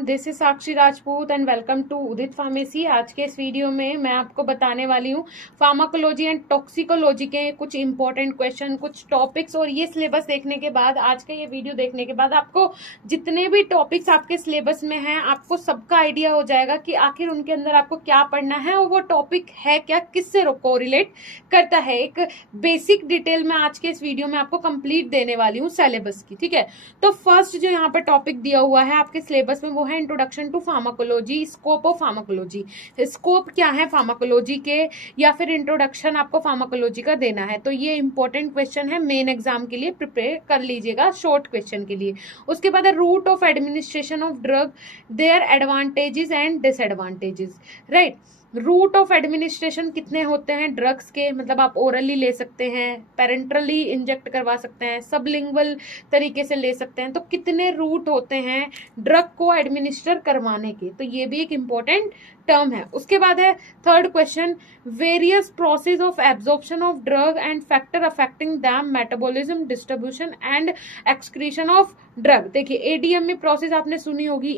Everyone, this is Sakshi Rajput and welcome to Udit pharmacy. आज के इस वीडियो में मैं आपको बताने वाली हूँ फार्माकोलॉजी एंड टॉक्सिकोलॉजी के कुछ इंपॉर्टेंट क्वेश्चन, कुछ टॉपिक्स। और ये सिलेबस देखने के बाद, आज का ये वीडियो देखने के बाद आपको जितने भी टॉपिक्स आपके सिलेबस में हैं, आपको सबका आइडिया हो जाएगा कि आखिर उनके अंदर आपको क्या पढ़ना है और वो टॉपिक है क्या, किससे कोरिलेट करता है। एक बेसिक डिटेल में आज के इस वीडियो में आपको कंप्लीट देने वाली हूँ सिलेबस की। ठीक है, तो फर्स्ट जो यहाँ पे टॉपिक दिया हुआ है आपके सिलेबस में वो है introduction to pharmacology, scope of pharmacology. Scope क्या है फार्माकोलॉजी के, या फिर इंट्रोडक्शन आपको फार्माकोलॉजी का देना है। तो ये इंपॉर्टेंट क्वेश्चन है, मेन एग्जाम के लिए प्रिपेयर कर लीजिएगा, शॉर्ट क्वेश्चन के लिए। उसके बाद route of administration of drug, their advantages and disadvantages. Right, route of administration कितने होते हैं ड्रग्स के, मतलब आप ओरली ले सकते हैं, पेरेंटरली इंजेक्ट करवा सकते हैं, सबलिंगुअल तरीके से ले सकते हैं। तो कितने रूट होते हैं ड्रग को एडमिनिस्टर करवाने के, तो ये भी एक इंपॉर्टेंट टर्म है। उसके बाद है third question, various process of absorption of drug and factor affecting them, metabolism, distribution and excretion of drug. देखिए एडीएमई प्रोसेस आपने सुनी होगी,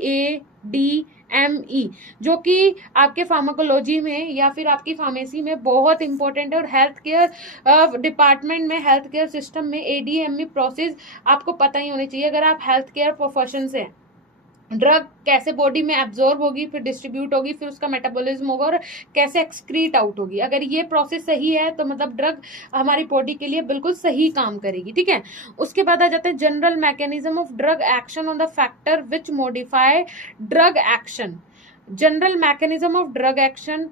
ADME, जो कि आपके फार्माकोलॉजी में या फिर आपकी फार्मेसी में बहुत इंपॉर्टेंट है। और हेल्थ केयर डिपार्टमेंट में, हेल्थ केयर सिस्टम में ADME प्रोसेस आपको पता ही होनी चाहिए। अगर आप हेल्थ केयर प्रोफेशन से हैं, ड्रग कैसे बॉडी में एब्जॉर्ब होगी, फिर डिस्ट्रीब्यूट होगी, फिर उसका मेटाबॉलिज्म होगा और कैसे एक्सक्रीट आउट होगी, अगर ये प्रोसेस सही है तो मतलब ड्रग हमारी बॉडी के लिए बिल्कुल सही काम करेगी। ठीक है, उसके बाद आ जाता है general mechanism of drug action on the factor which modify drug action. General mechanism of drug action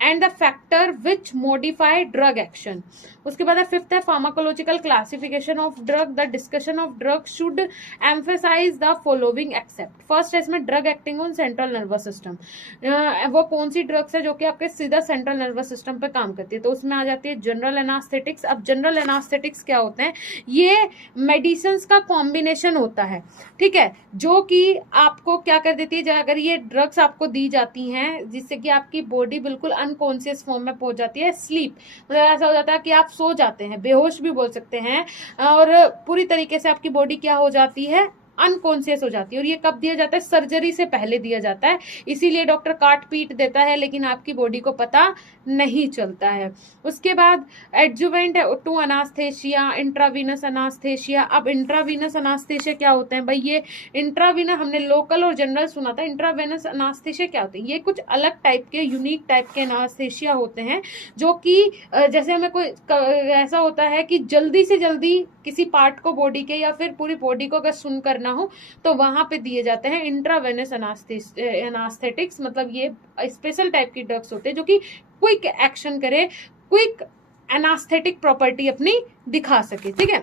and the factor which modify drug action. उसके बाद फिफ्थ है pharmacological classification of drug, the discussion of drug should emphasise the following except. First है इसमें drug acting on central nervous system. वो कौन सी drugs है जो कि आपके सीधा सेंट्रल नर्वस सिस्टम पे काम करती है, तो उसमें आ जाती है जनरल एनास्थेटिक्स। अब जनरल एनास्थेटिक्स क्या होते हैं, ये मेडिसिन का कॉम्बिनेशन होता है। ठीक है, जो कि आपको क्या कर देती है, अगर ये ड्रग्स आपको दी जाती हैं जिससे कि आपकी बॉडी बिल्कुल अनकॉन्शियस फॉर्म में पहुंच जाती है, स्लीप, मतलब ऐसा हो जाता है कि आप सो जाते हैं, बेहोश भी बोल सकते हैं, और पूरी तरीके से आपकी बॉडी क्या हो जाती है, अनकॉन्शियस हो जाती है। और ये कब दिया जाता है, सर्जरी से पहले दिया जाता है, इसीलिए डॉक्टर काट पीट देता है लेकिन आपकी बॉडी को पता नहीं चलता है। उसके बाद एडजुवेंट टू अनास्थेशिया, इंट्रावीनस अनास्थेशिया। अब इंट्रावीनस अनास्थेशिया क्या होते हैं भाई, ये इंट्रावीनस हमने लोकल और जनरल सुना था, इंट्रावीनस अनास्थेशिया क्या होते हैं, ये कुछ अलग टाइप के, यूनिक टाइप के अनास्थेशिया होते हैं, जो कि जैसे हमें कोई ऐसा होता है कि जल्दी से जल्दी किसी पार्ट को बॉडी के या फिर पूरी बॉडी को अगर सुन करना हो तो वहां पे दिए जाते हैं इंट्रावेनस एनास्थेटिक्स। मतलब ये स्पेशल टाइप की ड्रग्स होते हैं जो कि क्विक एक्शन करे, क्विक एनास्थेटिक प्रॉपर्टी अपनी दिखा सके। ठीक है,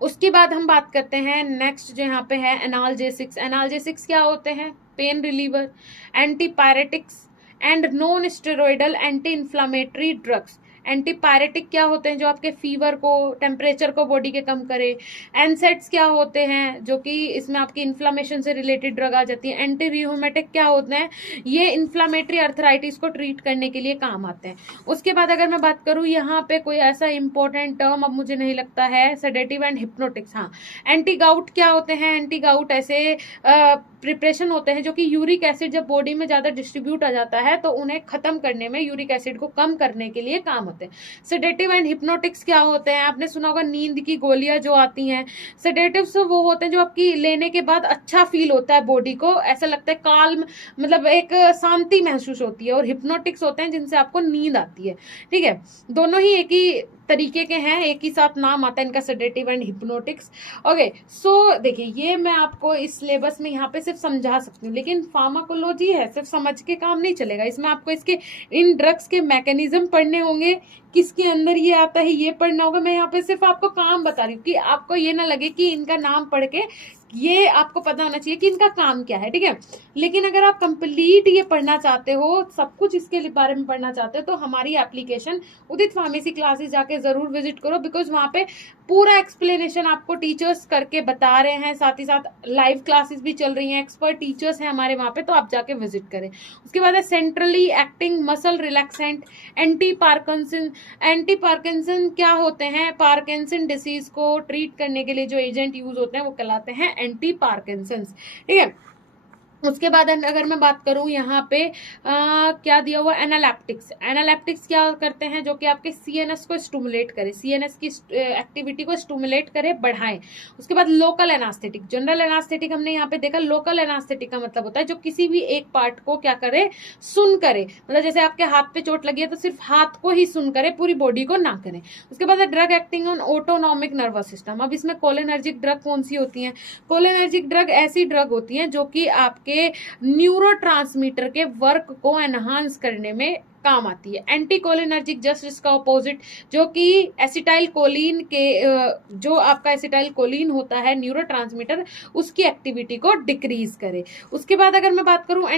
उसके बाद हम बात करते हैं नेक्स्ट जो यहाँ पे है एनाल्जेसिक्स। एनाल्जेसिक्स क्या होते हैं, pain reliever, antipyretics and non steroidal anti inflammatory drugs. Antipyretic क्या होते हैं, जो आपके फीवर को, टेम्परेचर को बॉडी के कम करे। एनसेट्स क्या होते हैं, जो कि इसमें आपकी इन्फ्लामेशन से रिलेटेड ड्रग आ जाती है। एंटी रियूमेटिक क्या होते हैं, ये इन्फ्लामेटरी अर्थराइटिस को ट्रीट करने के लिए काम आते हैं। उसके बाद अगर मैं बात करूं यहाँ पे कोई ऐसा इंपॉर्टेंट टर्म अब मुझे नहीं लगता है, सेडेटिव एंड हिप्नोटिक्स। हाँ, एंटी गाउट क्या होते हैं, एंटी गाउट ऐसे प्रिपरेशन होते हैं जो कि यूरिक एसिड जब बॉडी में ज्यादा डिस्ट्रीब्यूट आ जाता है तो उन्हें खत्म करने में, यूरिक एसिड को कम करने के लिए काम होते हैं। सेडेटिव एंड हिप्नोटिक्स क्या होते हैं, आपने सुना होगा नींद की गोलियां जो आती हैं। सेडेटिव्स वो होते हैं जो आपकी लेने के बाद अच्छा फील होता है, बॉडी को ऐसा लगता है काल्म, मतलब एक शांति महसूस होती है। और हिप्नोटिक्स होते हैं जिनसे आपको नींद आती है। ठीक है, दोनों ही एक ही तरीके के हैं, एक ही साथ नाम आता है इनका, सेडेटिव एंड हिप्नोटिक्स। ओके, सो देखिए ये मैं आपको इस सिलेबस में यहाँ पे सिर्फ समझा सकती हूँ, लेकिन फार्माकोलॉजी है, सिर्फ समझ के काम नहीं चलेगा, इसमें आपको इसके इन ड्रग्स के मैकेनिज्म पढ़ने होंगे, किसके अंदर ये आता है ये पढ़ना होगा। मैं यहाँ पे सिर्फ आपको काम बता रही हूँ कि आपको ये ना लगे कि इनका नाम पढ़ के ये आपको पता होना चाहिए कि इनका काम क्या है। ठीक है, लेकिन अगर आप कंप्लीट ये पढ़ना चाहते हो, सब कुछ इसके बारे में पढ़ना चाहते हो, तो हमारी एप्लीकेशन उदित फार्मेसी क्लासेस जाके जरूर विजिट करो, बिकॉज वहां पे पूरा एक्सप्लेनेशन आपको टीचर्स करके बता रहे हैं, साथ ही साथ लाइव क्लासेस भी चल रही हैं, एक्सपर्ट टीचर्स हैं हमारे वहां पे, तो आप जाके विजिट करें। उसके बाद है centrally acting muscle relaxant, anti Parkinson. Anti Parkinson क्या होते हैं, पार्किंसन डिसीज को ट्रीट करने के लिए जो एजेंट यूज होते हैं वो कहलाते हैं एंटी पार्किंसंस। ठीक है, उसके बाद अगर मैं बात करूं यहाँ पे क्या दिया हुआ, एनालेप्टिक्स। एनालेप्टिक्स क्या करते हैं, जो कि आपके सीएनएस को स्टिमुलेट करे, सीएनएस की एक्टिविटी को स्टिमुलेट करे, बढ़ाएं। उसके बाद लोकल एनास्थेटिक। जनरल एनास्थेटिक हमने यहाँ पे देखा, लोकल एनास्थेटिक का मतलब होता है जो किसी भी एक पार्ट को क्या करे, सुन करे, मतलब जैसे आपके हाथ पे चोट लगी है तो सिर्फ हाथ को ही सुन करे, पूरी बॉडी को ना करे। उसके बाद drug acting on autonomic nervous system. अब इसमें कोलिनर्जिक ड्रग कौन सी होती है? कोलिनर्जिक ड्रग ऐसी ड्रग होती है जो कि आपके न्यूरोट्रांसमीटर के वर्क को एनहांस करने में काम आती है। एंटीकोलिनर्जिक जस्ट इसका ऑपोजिट, जो कि एसिटाइल कोलिन के जो आपका एसिटाइल कोलिन होता है न्यूरोट्रांसमीटर, उसकी एक्टिविटी को डिक्रीज करे। उसके बाद अगर मैं बात करूं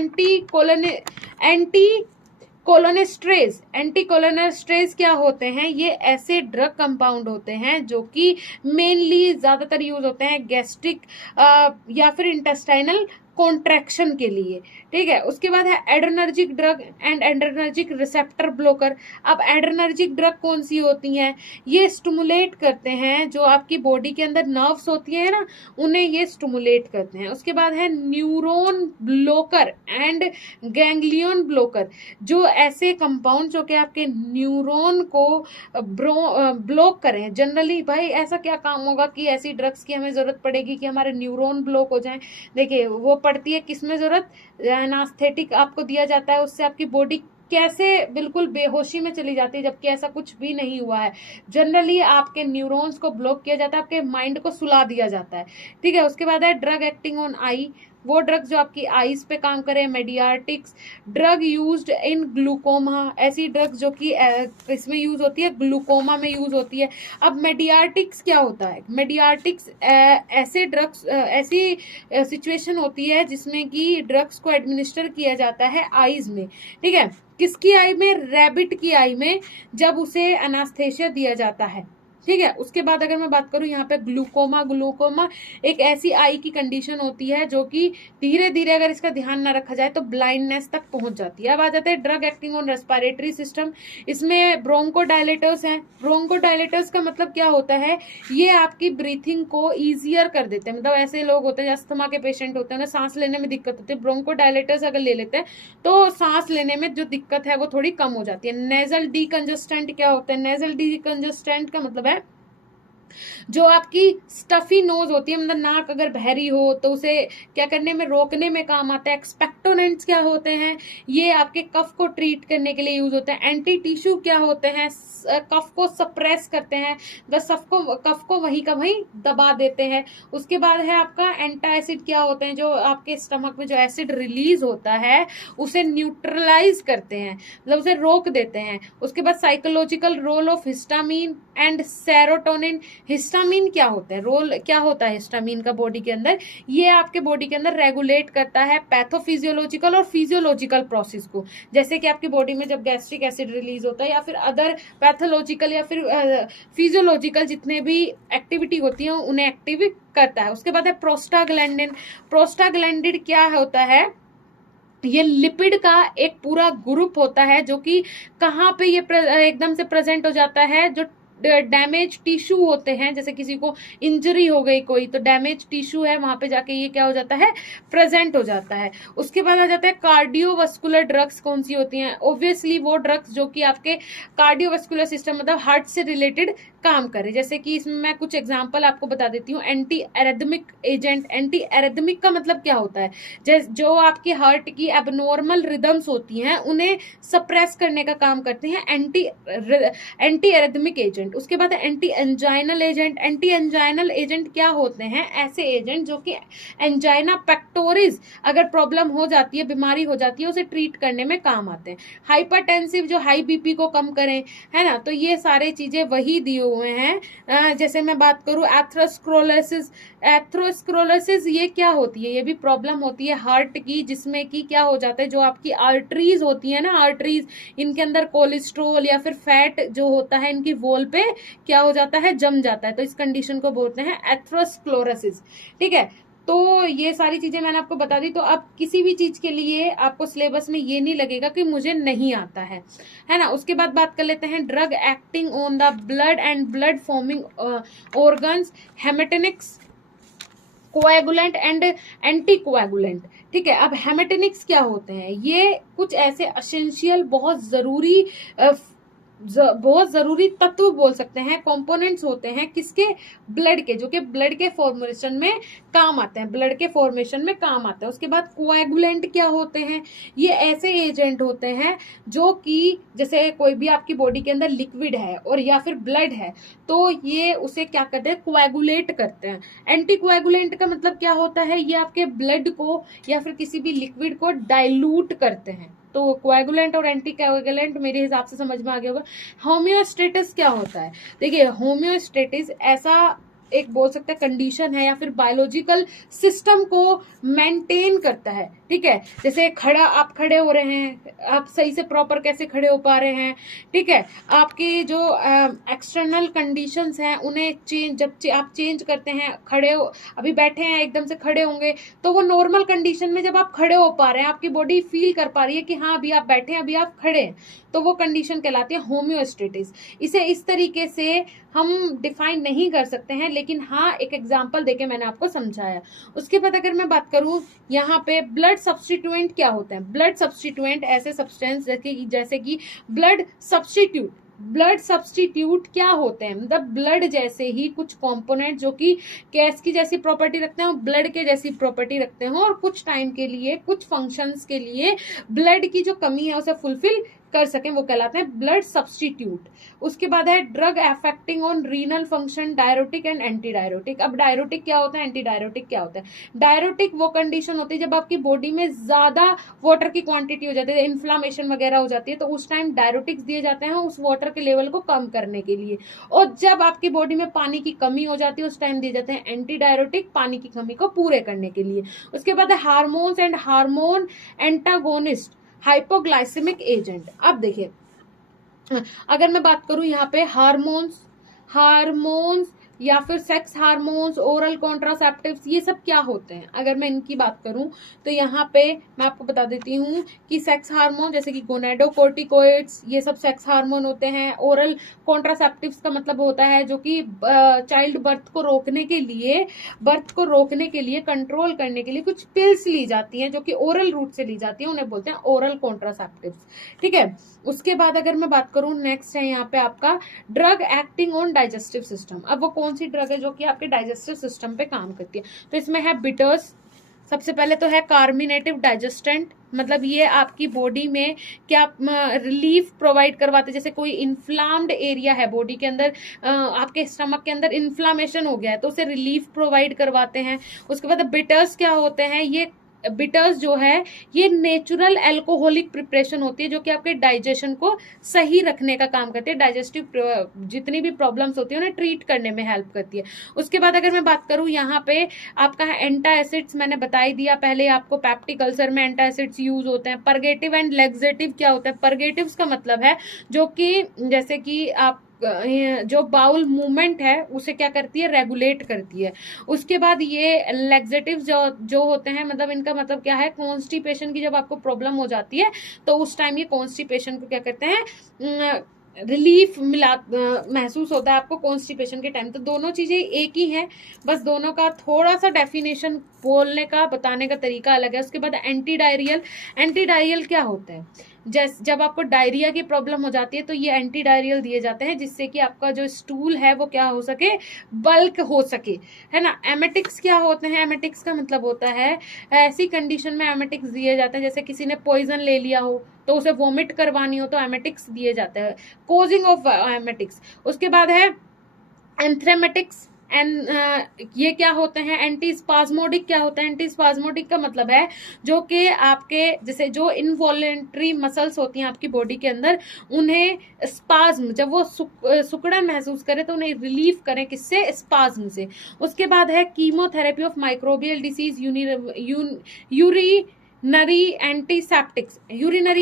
एंटीकोलिनेस्ट्रेज क्या होते हैं? ये ऐसे ड्रग कंपाउंड होते हैं जो कि मेनली ज्यादातर यूज होते हैं गैस्ट्रिक या फिर इंटेस्टाइनल कॉन्ट्रैक्शन के लिए, ठीक है। उसके बाद है adrenergic drug and adrenergic receptor blocker. अब एड्रेनर्जिक ड्रग कौन सी होती हैं? ये स्टिमुलेट करते हैं जो आपकी बॉडी के अंदर नर्व्स होती है ना, उन्हें ये स्टिमुलेट करते हैं। उसके बाद है neuron blocker and ganglion blocker, जो ऐसे कंपाउंड जो कि आपके न्यूरॉन को ब्लॉक करें। जनरली भाई ऐसा क्या काम होगा कि ऐसी ड्रग्स की हमें जरूरत पड़ेगी कि हमारे न्यूरॉन ब्लॉक हो जाएं? देखिए वो पड़ती है किसमें जरूरत, एनास्थेटिक आपको दिया जाता है, उससे आपकी बॉडी कैसे बिल्कुल बेहोशी में चली जाती है, जबकि ऐसा कुछ भी नहीं हुआ है। जनरली आपके न्यूरॉन्स को ब्लॉक किया जाता है, आपके माइंड को सुला दिया जाता है, ठीक है। उसके बाद है ड्रग एक्टिंग ऑन आई। वो ड्रग जो आपकी आईज पे काम करे, मेडियाटिक्स। ड्रग यूज्ड इन ग्लूकोमा, ऐसी ड्रग जो कि इसमें यूज होती है, ग्लूकोमा में यूज होती है। अब मेडियाटिक्स क्या होता है? मेडियाटिक्स ऐसे ड्रग्स, ऐसी सिचुएशन होती है जिसमें कि ड्रग्स को एडमिनिस्टर किया जाता है आईज में, ठीक है। किसकी आई में? रैबिट की आई में, जब उसे एनास्थेशिया दिया जाता है, ठीक है। उसके बाद अगर मैं बात करूं यहाँ पे ग्लूकोमा एक ऐसी आई की कंडीशन होती है जो कि धीरे धीरे अगर इसका ध्यान ना रखा जाए तो ब्लाइंडनेस तक पहुंच जाती है। अब आ जाते हैं drug acting on respiratory system. इसमें ब्रोंकोडायलेटर्स हैं। ब्रोंकोडायलेटर्स का मतलब क्या होता है? ये आपकी ब्रीथिंग को ईजियर कर देते हैं। मतलब ऐसे लोग होते हैं, अस्थमा के पेशेंट होते हैं, उन्हें सांस लेने में दिक्कत होती है, ब्रोंकोडायलेटर्स अगर ले लेते हैं तो सांस लेने में जो दिक्कत है वो थोड़ी कम हो जाती है। नेजल डीकंजस्टेंट क्या होता है? नेजल डीकंजस्टेंट का मतलब है जो आपकी स्टफी नोज होती है, मतलब नाक अगर बहरी हो तो उसे क्या करने में, रोकने में काम आता है। एक्सपेक्टोनेंट्स क्या होते हैं? ये आपके कफ को ट्रीट करने के लिए यूज होते हैं। एंटी टिश्यू क्या होते हैं? कफ को सप्रेस करते हैं, कफ को वहीं का वहीं दबा देते हैं। उसके बाद है आपका एंटासिड क्या होते हैं? जो आपके स्टमक में जो एसिड रिलीज होता है उसे न्यूट्रलाइज करते हैं, मतलब उसे रोक देते हैं। उसके बाद psychological role of histamine and serotonin. Histamine क्या होता है? रोल क्या होता है हिस्टामिन का बॉडी के अंदर? ये आपके बॉडी के अंदर रेगुलेट करता है पैथोफिजियोलॉजिकल और फिजियोलॉजिकल प्रोसेस को, जैसे कि आपकी बॉडी में जब गैस्ट्रिक एसिड रिलीज होता है या फिर अदर पैथोलॉजिकल या फिर फिजियोलॉजिकल जितने भी एक्टिविटी होती है उन्हें एक्टिव करता है। उसके बाद है प्रोस्टाग्लैंडिन। प्रोस्टाग्लैंडिन क्या होता है? ये लिपिड का एक पूरा ग्रुप होता है जो कि कहाँ पे ये एकदम से प्रेजेंट हो जाता है, जो डैमेज टिश्यू होते हैं, जैसे किसी को इंजरी हो गई कोई, तो डैमेज टिश्यू है वहां पे जाके ये क्या हो जाता है, प्रेजेंट हो जाता है। उसके बाद आ जाता है कार्डियोवास्कुलर ड्रग्स। कौन सी होती हैं? ऑब्वियसली वो ड्रग्स जो कि आपके कार्डियोवास्कुलर सिस्टम मतलब हार्ट से रिलेटेड काम करे। जैसे कि इसमें मैं कुछ एग्जांपल आपको बता देती हूँ। Anti arrhythmic agent. Anti arrhythmic का मतलब क्या होता है? जो आपकी हार्ट की एबनॉर्मल रिदम्स होती हैं उन्हें सप्रेस करने का काम करते हैं एंटी एरेथमिक एजेंट। उसके बाद anti anginal agent. Anti anginal agent क्या होते हैं? ऐसे एजेंट जो कि एंजाइना पेक्टोरिस अगर प्रॉब्लम हो जाती है, बीमारी हो जाती है, उसे ट्रीट करने में काम आते हैं। हाइपरटेंसिव जो हाई बीपी को कम करें, है ना, तो ये सारे चीजें वही दिए हुए हैं। जैसे मैं बात करूं एथेरोस्क्लेरोसिस। एथेरोस्क्लेरोसिस ये क्या होती है? ये भी प्रॉब्लम होती है हार्ट की, जिसमें कि क्या हो जाता है, जो आपकी आर्टरीज होती है ना, आर्टरीज, इनके अंदर कोलेस्ट्रॉल या फिर फैट जो होता है इनकी वॉल पे क्या हो जाता है, जम जाता है, तो इस कंडीशन को बोलते हैं एथेरोस्क्लेरोसिस, ठीक है। तो ये सारी चीजें मैंने आपको बता दी। तो अब किसी भी चीज के लिए आपको सिलेबस में ये नहीं लगेगा कि मुझे नहीं आता है ना। उसके बाद बात कर लेते हैं drug acting on the blood and blood forming organs. Haematinics coagulant and anti coagulant. ठीक है, अब हेमेटेनिक्स क्या होते हैं? ये कुछ ऐसे एसेंशियल बहुत जरूरी तत्व बोल सकते हैं, कंपोनेंट्स होते हैं किसके? ब्लड के, जो कि ब्लड के फॉर्मेशन में काम आते हैं, ब्लड के फॉर्मेशन में काम आते हैं। उसके बाद कोएगुलेंट क्या होते हैं? ये ऐसे एजेंट होते हैं जो कि जैसे कोई भी आपकी बॉडी के अंदर लिक्विड है और या फिर ब्लड है, तो ये उसे क्या करते हैं? कोएगुलेट करते हैं। एंटी कोएगुलेंट का मतलब क्या होता है? ये आपके ब्लड को या फिर किसी भी लिक्विड को डाइल्यूट करते हैं। तो कोएगुलेंट और एंटी कोएगुलेंट मेरे हिसाब से समझ में आ गया होगा। होम्योस्टेटिस क्या होता है? देखिए, होम्योस्टेटिस ऐसा एक बोल सकते हैं कंडीशन है या फिर बायोलॉजिकल सिस्टम को मेंटेन करता है। ठीक है, जैसे आप खड़े हो रहे हैं, आप सही से प्रॉपर कैसे खड़े हो पा रहे हैं। ठीक है, आपकी जो एक्सटर्नल कंडीशंस हैं उन्हें जब आप चेंज करते हैं, खड़े हो, अभी बैठे हैं एकदम से खड़े होंगे, तो वो नॉर्मल कंडीशन में जब आप खड़े हो पा रहे हैं, आपकी बॉडी फील कर पा रही है कि हाँ अभी आप बैठे हैं, अभी आप खड़े हैं, तो वो कंडीशन कहलाती है होम्योस्टेटिस। इसे इस तरीके से हम डिफाइन नहीं कर सकते हैं, लेकिन हाँ एक एग्जांपल देके मैंने आपको समझाया। उसके बाद अगर मैं बात करूं यहाँ पे ब्लड सब्स्टिट्यूएंट क्या होते हैं? ब्लड सब्स्टिट्यूएंट ऐसे सब्सटेंस जैसे कि ब्लड सब्स्टिट्यूट क्या होते हैं? मतलब ब्लड जैसे ही कुछ कंपोनेंट जो कि गैस की जैसी प्रॉपर्टी रखते हैं, ब्लड के जैसी प्रॉपर्टी रखते हैं, और कुछ टाइम के लिए, कुछ फंक्शंस के लिए ब्लड की जो कमी है उसे फुलफिल कर सकें, वो कहलाते हैं ब्लड सब्स्टिट्यूट। उसके बाद है drug affecting on renal function, diuretic and anti diuretic. अब डायरोटिक क्या होता है, एंटी डायरोटिक क्या होता है? डायरोटिक वो कंडीशन होती है जब आपकी बॉडी में ज्यादा वाटर की क्वांटिटी हो जाती है, इन्फ्लामेशन वगैरह हो जाती है, तो उस टाइम डायरोटिक्स दिए जाते हैं उस वाटर के लेवल को कम करने के लिए। और जब आपकी बॉडी में पानी की कमी हो जाती है, उस टाइम दिए जाते हैं एंटी डायरोटिक, पानी की कमी को पूरे करने के लिए। उसके बाद है hormones and hormone antagonist, hypoglycaemic agent. अब देखिए, अगर मैं बात करूं यहाँ पे हार्मोन्स या फिर सेक्स हार्मोन्स, ओरल कॉन्ट्रासेप्टिव्स, ये सब क्या होते हैं? अगर मैं इनकी बात करूं तो यहाँ पे मैं आपको बता देती हूँ कि सेक्स हार्मोन जैसे कि गोनेडोकोर्टिकोइड्स, ये सब सेक्स हार्मोन होते हैं। ओरल कॉन्ट्रासेप्टिव्स का मतलब होता है जो कि चाइल्ड बर्थ को रोकने के लिए कंट्रोल करने के लिए कुछ पिल्स ली जाती हैं जो कि ओरल रूट से ली जाती है, उन्हें बोलते हैं ओरल कॉन्ट्रासेप्टिव्स। ठीक है, उसके बाद अगर मैं बात करूं, नेक्स्ट है यहाँ पे आपका drug acting on digestive system. अब वो कौन सी ड्रग है जो कि आपके डाइजेस्टिव सिस्टम पे काम करती है? तो इसमें है बिटर्स। सबसे पहले तो है कार्मिनेटिव डाइजेस्टेंट, मतलब ये आपकी बॉडी में क्या रिलीफ प्रोवाइड करवाते हैं। जैसे कोई इन्फ्लाम्ड एरिया है बॉडी के अंदर, आपके स्टमक के अंदर इन्फ्लामेशन हो गया है, तो उसे रिलीफ प्रोवाइड करवाते हैं। उसके बाद बिटर्स क्या होते हैं? ये बिटर्स जो है ये नेचुरल अल्कोहलिक प्रिपरेशन होती है जो कि आपके डाइजेशन को सही रखने का काम करती है, डाइजेस्टिव जितनी भी प्रॉब्लम्स होती है उन्हें ट्रीट करने में हेल्प करती है। उसके बाद अगर मैं बात करूं यहाँ पे आपका एंटासिड्स, मैंने बता ही दिया पहले आपको, पैप्टिक अल्सर में एंटासिड्स यूज होते हैं। परगेटिव एंड लेग्जेटिव क्या होता है? परगेटिव्स का मतलब है जो कि जैसे कि आप जो बाउल मूवमेंट है उसे क्या करती है? रेगुलेट करती है। उसके बाद ये लेग्जेटिव जो होते हैं, मतलब इनका मतलब क्या है? कॉन्स्टिपेशन की जब आपको प्रॉब्लम हो जाती है तो उस टाइम ये कॉन्स्टिपेशन को क्या करते हैं? रिलीफ महसूस होता है आपको कॉन्स्टिपेशन के टाइम। तो दोनों चीजें एक ही हैं, बस दोनों का थोड़ा सा डेफिनेशन बोलने का, बताने का तरीका अलग है। उसके बाद एंटी डायरियल क्या होता है? जब आपको डायरिया की प्रॉब्लम हो जाती है तो ये एंटी डायरियल दिए जाते हैं जिससे कि आपका जो स्टूल है वो क्या हो सके? बल्क हो सके, है ना। एमेटिक्स क्या होते हैं? एमेटिक्स का मतलब होता है ऐसी कंडीशन में एमेटिक्स दिए जाते हैं जैसे किसी ने पॉइजन ले लिया हो तो उसे वोमिट करवानी हो तो एमेटिक्स दिए जाते हैं, कोजिंग ऑफ एमेटिक्स। उसके बाद है एंथ्रेमेटिक्स ये क्या होते हैं? एंटी स्पाज्मोडिक क्या होता है? एंटी स्पाज्मोडिक का मतलब है जो कि आपके जैसे जो इनवॉलेंट्री मसल्स होती हैं आपकी बॉडी के अंदर, उन्हें स्पाज्म, जब वो सुकड़न महसूस करे तो उन्हें रिलीफ करें, किससे? स्पाज्म से। उसके बाद है chemotherapy of microbial disease, urinary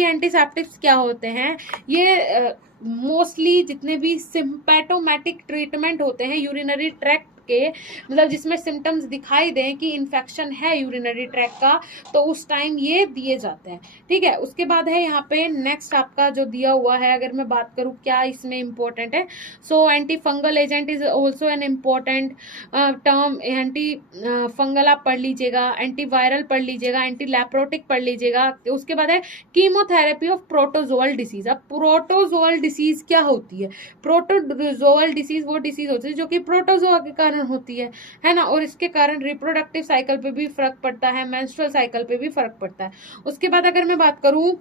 antiseptics क्या होते हैं? ये मोस्टली जितने भी सिम्पैटोमैटिक ट्रीटमेंट होते हैं यूरिनरी ट्रैक्ट के, मतलब जिसमें सिम्टम्स दिखाई दें कि इन्फेक्शन है यूरिनरी ट्रैक्ट का, तो उस टाइम ये दिए जाते हैं। ठीक है, उसके बाद है यहाँ पे नेक्स्ट आपका जो दिया हुआ है, अगर मैं बात करूँ क्या इसमें इंपॉर्टेंट है, so anti fungal agent is also an important term. Anti fungal आप पढ़ लीजिएगा, एंटीवायरल पढ़ लीजिएगा, एंटी लैप्रोटिक पढ़ लीजिएगा। उसके बाद है कीमोथेरेपी ऑफ प्रोटोजोअल डिसीज। अब प्रोटोजोअल डिसीज क्या होती है? प्रोटोजोअल डिसीज वो डिसीज होती है जो कि प्रोटोजोआ के कारण होती है ना, और इसके कारण रिप्रोडक्टिव साइकिल पे भी फर्क पड़ता है, मेंस्ट्रुअल साइकिल पे भी फर्क पड़ता है। उसके बाद अगर मैं बात करूं,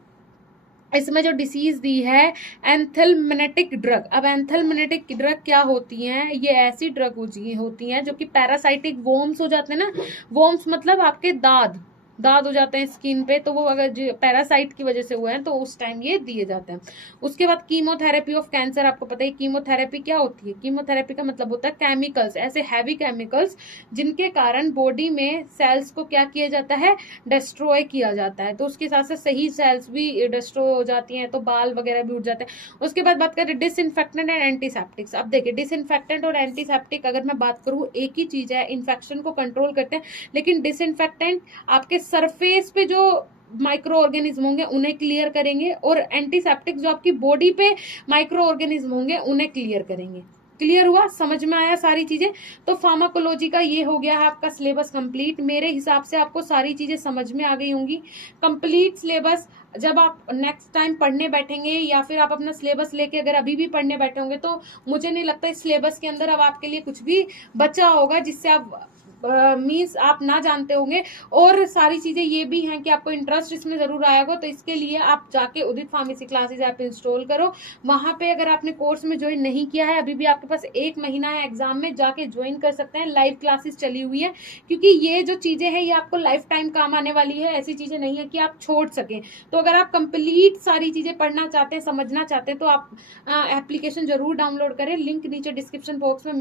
इसमें जो डिसीज दी है एंथेलमेनेटिक ड्रग। अब एंथेलमेनेटिक ड्रग क्या होती हैं? ये ऐसी ड्रग होती हैं जो कि पैरासाइटिक वोम्स हो जाते हैं ना, वोम्स मतलब आपके दाद हो जाते हैं स्किन पे, तो वो अगर पैरासाइट की वजह से हुए हैं तो उस टाइम ये दिए जाते हैं। उसके बाद कीमोथेरेपी ऑफ कैंसर। आपको पता है कीमोथेरेपी क्या होती है? कीमोथेरेपी का मतलब होता है केमिकल्स, ऐसे हैवी केमिकल्स जिनके कारण बॉडी में सेल्स को क्या किया जाता है? डिस्ट्रॉय किया जाता है। तो उसके साथ साथ सही सेल्स भी डिस्ट्रॉय हो जाती हैं, तो बाल वगैरह भी उठ जाते हैं। उसके बाद बात करें डिसइंफेक्टेंट एंड एंटीसेप्टिक्स। अब देखिए डिसइंफेक्टेंट और एंटीसेप्टिक अगर मैं बात करूँ एक ही चीज है, इन्फेक्शन को कंट्रोल करते हैं, लेकिन डिसइंफेक्टेंट आपके सरफेस पे जो माइक्रो ऑर्गेनिज्म होंगे उन्हें क्लियर करेंगे, और एंटीसेप्टिक जो आपकी बॉडी पे माइक्रो ऑर्गेनिज्म होंगे उन्हें क्लियर करेंगे। क्लियर हुआ? समझ में आया सारी चीजें? तो फार्माकोलॉजी का ये हो गया है आपका सिलेबस कंप्लीट। मेरे हिसाब से आपको सारी चीजें समझ में आ गई होंगी। कंप्लीट सिलेबस जब आप नेक्स्ट टाइम पढ़ने बैठेंगे या फिर आप अपना सिलेबस लेके अगर अभी भी पढ़ने बैठे होंगे, तो मुझे नहीं लगता इस सिलेबस के अंदर अब आपके लिए कुछ भी बचा होगा जिससे आप मीन्स आप ना जानते होंगे। और सारी चीजें ये भी हैं कि आपको इंटरेस्ट इसमें जरूर आएगा, तो इसके लिए आप जाके उदित फार्मेसी क्लासेस ऐप इंस्टॉल करो। वहां पे अगर आपने कोर्स में ज्वाइन नहीं किया है, अभी भी आपके पास 1 महीना है एग्जाम में, जाके ज्वाइन कर सकते हैं। लाइव क्लासेस चली हुई है, क्योंकि ये जो चीजें हैं ये आपको लाइफ टाइम काम आने वाली है, ऐसी चीजें नहीं है कि आप छोड़ सकें। तो अगर आप कंप्लीट सारी चीजें पढ़ना चाहते हैं, समझना चाहते हैं, तो आप एप्लीकेशन जरूर डाउनलोड करें। लिंक नीचे डिस्क्रिप्शन बॉक्स में